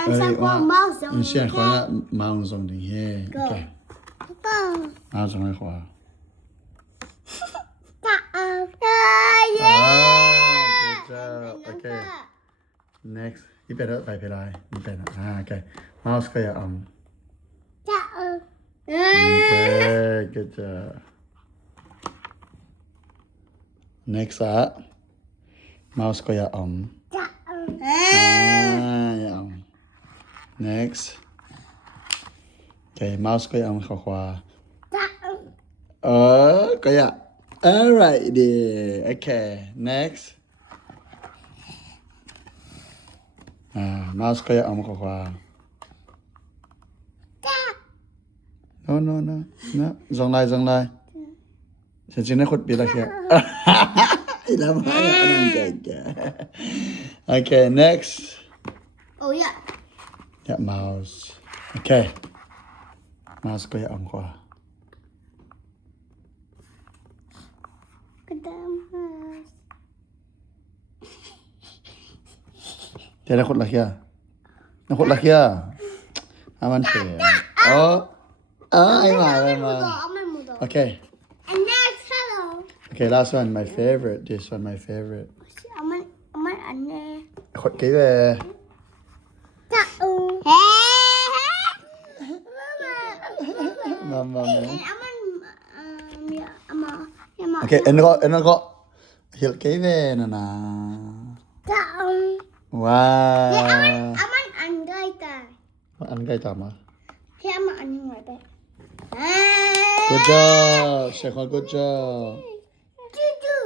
ăn sao con bao giờ mình sẽ khóa mau dùng thì he ok mau dùng hay khóa good job okay next นี่เป็นอะไรไปเลยนี่เป็นโอเค mouse ก็อย่าokay good job next mouse ก็อย่าอย่าnext okay mouse ก็อย่าขวาก็อย่า alright dear okay next mouse ก็อย่าขวา no ส่งไลน์ฉันจะได้ขุดปีละแค่แล้วมาอันนั้นแก okay next oh yeah yeah mouse okay mouse ก็อย่าขวาจะได้ขุดละแค่ขุดละแค่มันเสียไอ้หมาokay and next hello okay last one my favorite this one my favorite มันอันนี้ ขุดกี่เว้ Mama. Okay, ano ko? Hil kay na na. Wow. Aman anggay ta. Anggay tama. Kaya aman anong nga ba? Good job. Shekha, good job. Juju.